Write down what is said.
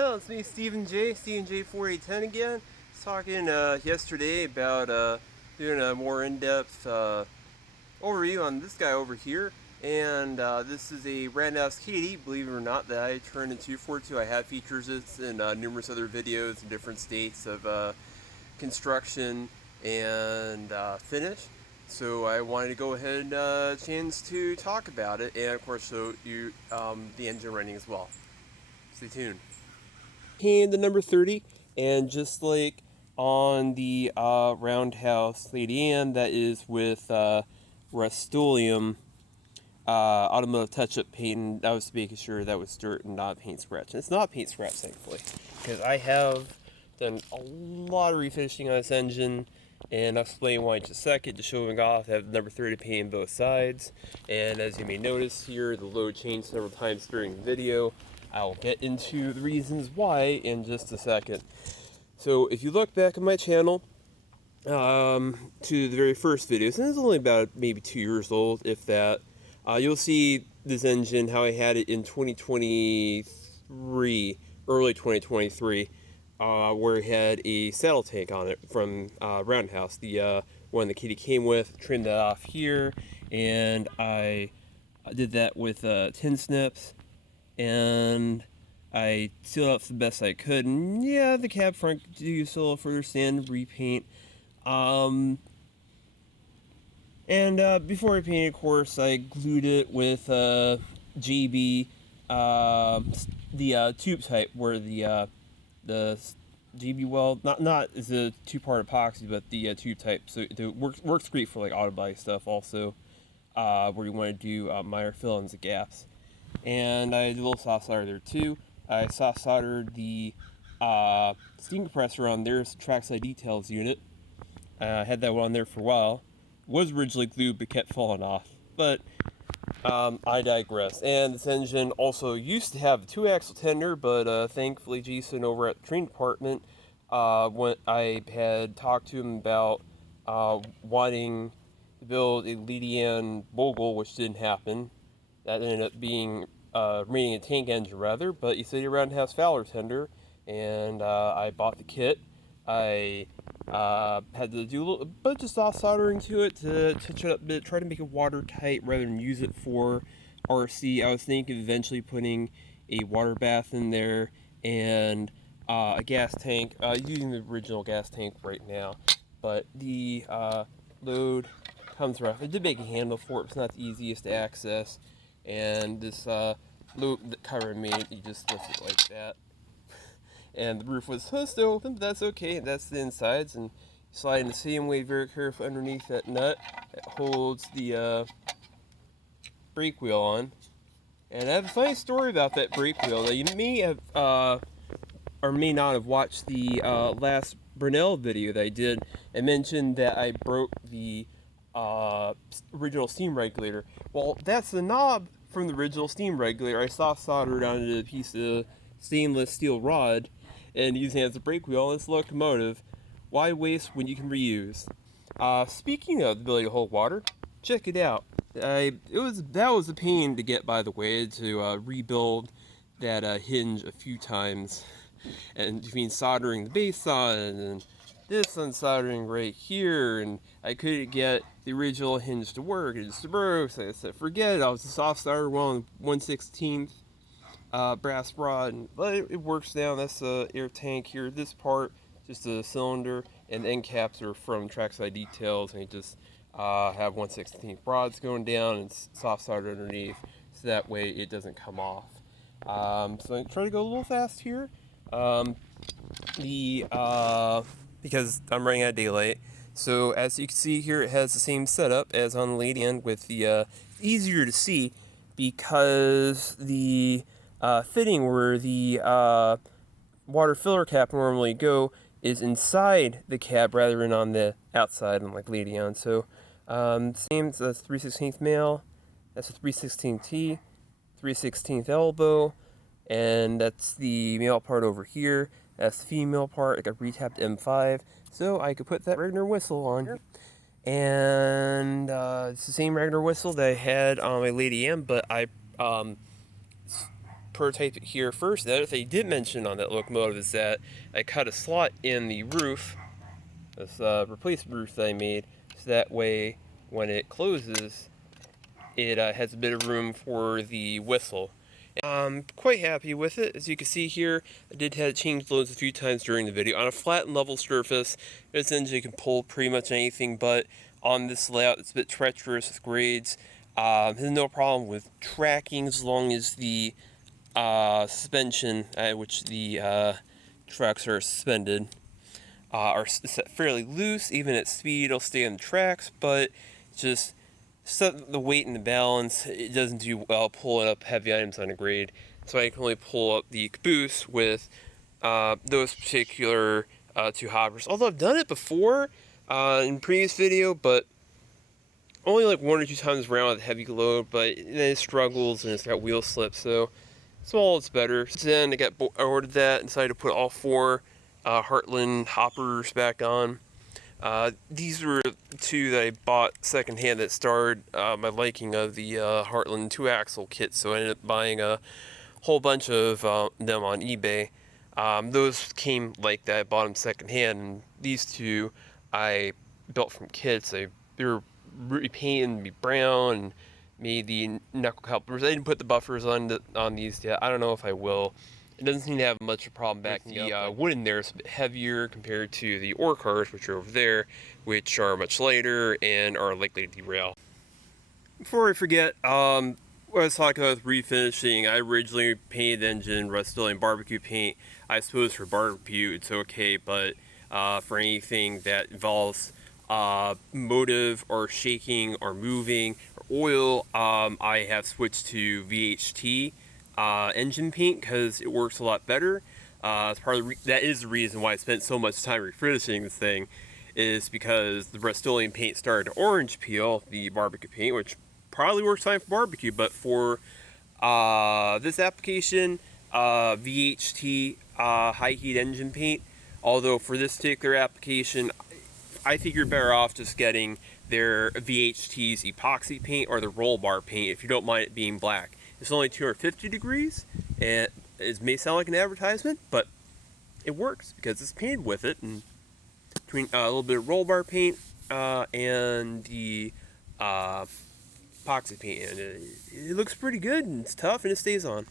Hello, it's me, Stephen J 4810 again. I was talking yesterday about doing a more in-depth overview on this guy over here. And this is a Roundhouse Katie, believe it or not, that I turned into 4.2. I have features it in numerous other videos in different states of construction and finish. So I wanted to go ahead and chance to talk about it, and of course show you the engine running as well. Stay tuned. Hand the number 30, and just like on the Roundhouse Lady Ann, that is with Rust-Oleum automotive touch-up paint, and I was making sure that was dirt and not paint scratch. And it's not paint scratch, thankfully, because I have done a lot of refinishing on this engine, and I'll explain why in just a second. To show them off, I have the number 30 paint on both sides, and as you may notice here, the load changed several times during the video. I'll get into the reasons why in just a second. So if you look back at my channel to the very first videos, and it's only about maybe 2 years old, if that, you'll see this engine, how I had it in 2023, early 2023, where it had a saddle tank on it from Roundhouse, the one the Katie came with. Trimmed that off here, and I did that with tin snips, and I sealed up the best I could. And yeah, the cab front could use a little further sand, repaint. And before I painted, of course, I glued it with GB, the tube type, where the GB weld, not is a two-part epoxy, but the tube type. So it works great for like auto body stuff, also where you want to do minor fill-ins of gaps. And I did a little soft solder there too. I soft soldered the steam compressor on there, trackside details unit. I had that one on there for a while. Was originally glued but kept falling off. But I digress. And this engine also used to have a 2-axle tender, but thankfully Jason over at the training department, when I had talked to him about wanting to build a Lady Ann Bogle, which didn't happen. That ended up being remaining a tank engine rather, but he said he Roundhouse Fowler tender, and I bought the kit. I had to do a little bunch of soft soldering to it to touch it up a bit, try to make it watertight rather than use it for RC. I was thinking of eventually putting a water bath in there and a gas tank, using the original gas tank right now, but the load comes rough. I did make a handle for it, but it's not the easiest to access. And this loop that cover made, you just lift it like that. And the roof was supposed to open, but that's okay. That's the insides, and you slide in the same way very carefully underneath that nut that holds the brake wheel on. And I have a funny story about that brake wheel. Now, you may have or may not have watched the last Brunel video that I did. I mentioned that I broke the original steam regulator. Well, that's the knob from the original steam regulator. I soft soldered onto a piece of stainless steel rod and using it as a brake wheel on this locomotive. Why waste when you can reuse? Speaking of the ability to hold water, check it out. That was a pain to get, by the way, to rebuild that hinge a few times, and between soldering the base on and this unsoldering right here, and I couldn't get the original hinge to work. It just broke, so I said forget it. I was a soft solder one 1/16 brass rod, but it works now. That's the air tank here. This part, just a cylinder, and the end caps are from Trackside Details, and you just have 1/16 rods going down and soft solder underneath, so that way it doesn't come off. So I try to go a little fast here. Because I'm running out of daylight. So as you can see here, it has the same setup as on the Lady Ann, with the easier to see because the fitting where the water filler cap normally go is inside the cab rather than on the outside, unlike Lady Ann. So same, so that's 3/16 male, that's a 3/16 T, 3/16 elbow, and that's the male part over here. That's the female part. I got retapped M5, so I could put that Ragnar whistle on here. And it's the same Ragnar whistle that I had on my Lady Ann, but I prototype it here first. The other thing I did mention on that locomotive is that I cut a slot in the roof, this replacement roof that I made, so that way when it closes, it has a bit of room for the whistle. I'm quite happy with it. As you can see here, I did have to change loads a few times during the video. On a flat and level surface, this engine can pull pretty much anything, but on this layout, it's a bit treacherous with grades. There's no problem with tracking as long as the suspension at which the tracks are suspended are set fairly loose. Even at speed, it'll stay on the tracks, but just the weight and the balance, it doesn't do well pulling up heavy items on a grade. So I can only pull up the caboose with those particular two hoppers. Although I've done it before in previous video, but only like 1 or 2 times around with heavy load, but then it struggles and it's got wheel slip, so small it's better. So then I ordered that and decided to put all 4 Heartland hoppers back on. These were 2 that I bought secondhand that starred my liking of the Heartland 2-axle kit, so I ended up buying a whole bunch of them on eBay. Those came like that. I bought them secondhand, and these 2 I built from kits. They were repainted to be brown and made the knuckle calipers. I didn't put the buffers on these yet. I don't know if I will. It doesn't seem to have much of a problem backing up. The wood in there is a bit heavier compared to the ore cars, which are over there, which are much lighter and are likely to derail. Before I forget, what I was talking about with refinishing, I originally painted the engine Rust-Oleum barbecue paint. I suppose for barbecue it's okay, but for anything that involves motive or shaking or moving or oil, I have switched to VHT engine paint because it works a lot better. That is the reason why I spent so much time refinishing this thing, is because the Rust-Oleum paint started to orange peel, the barbecue paint, which probably works fine for barbecue, but for this application, VHT high heat engine paint, although for this particular application, I think you're better off just getting their VHT's epoxy paint or the roll bar paint if you don't mind it being black. It's only 250 degrees, and it may sound like an advertisement, but it works because it's painted with it. And between a little bit of roll bar paint and the epoxy paint, and it looks pretty good, and it's tough, and it stays on.